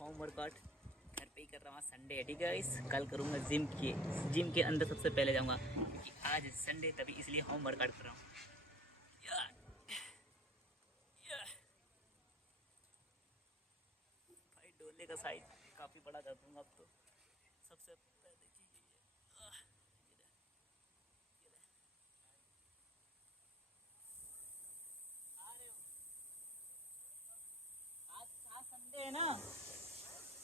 Home workout घर पे ही कर रहा हूँ। संडे है, ठीक है गाइस। कल करूँगा जिम के अंदर सबसे पहले जाऊँगा, क्योंकि आज संडे तभी इसलिए होम वर्कआउट कर रहा हूँ। भाई डोले का साइज काफ़ी बड़ा कर दूँगा अब तो। सबसे पहले देखिए आज संडे है ना,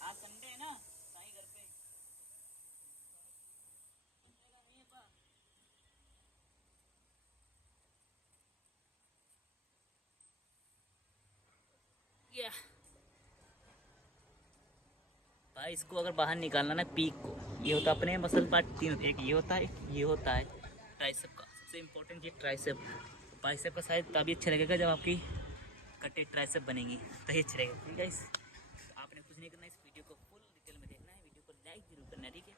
आज संडे है ना, साईं घर पे नहीं है पा। या भाई इसको अगर बाहर निकालना ना, पीक को, ये होता है अपने मसल पार्ट तीन होते हैं, एक ये होता है, एक ये होता है ट्राइसेप का। सबसे इम्पोर्टेंट ये ट्राइसेप। बाइसेप का साइज तभी अच्छा लगेगा जब आपकी कटे ट्राइसेप बनेगी, तभी अच्छा लगेगा, ठीक है। इस आपने कुछ नहीं करना, इस वीडियो को फुल डिटेल में देखना है, वीडियो को लाइक जरूर करना है, ठीक है।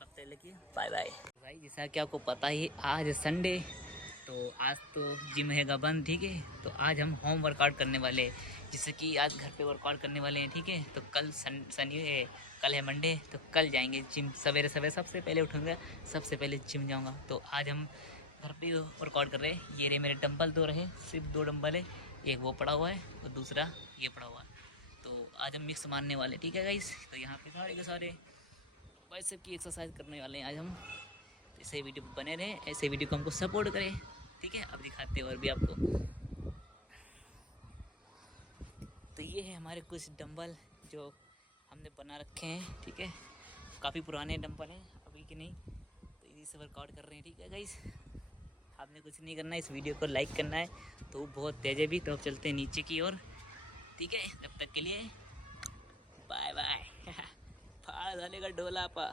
अब तक लगिए, बाय बाय। भाई जैसा कि आपको पता ही आज संडे, तो आज तो जिम रहेगा बंद, ठीक है। तो आज हम होम वर्कआउट करने वाले हैं, जैसे कि आज घर पे वर्कआउट करने वाले हैं, ठीक है। तो कल शनि है, कल है मंडे, तो कल जाएंगे जिम। सवेरे सवेरे सबसे पहले उठूँगा, सबसे पहले जिम जाऊँगा। तो आज हम घर पे वर्कआउट कर रहे हैं। ये रहे मेरे डंबल, दो रहे, सिर्फ दो डंबल है, एक वो पड़ा हुआ है और दूसरा ये पड़ा हुआ है। तो आज हम मिक्स मारने वाले, ठीक है गाइस। तो यहाँ पे सारे के सारे बाइसेप की एक्सरसाइज करने वाले हैं आज हम। तो ऐसे वीडियो पर बने रहें, ऐसे वीडियो को हमको सपोर्ट करें, ठीक है। अब दिखाते हैं और भी आपको। तो ये है हमारे कुछ डंबल जो हमने बना रखे हैं, ठीक है। काफ़ी पुराने डंबल हैं, अभी के नहीं। तो इसी से वर्कआउट कर रहे हैं, ठीक है गाइस। आपने कुछ नहीं करना है, इस वीडियो को लाइक करना है। तो बहुत तेज है भी, तो अब चलते हैं नीचे की ओर, ठीक है। तब तक के लिए बाय बाय। फाड़ डालेगा डोला पा।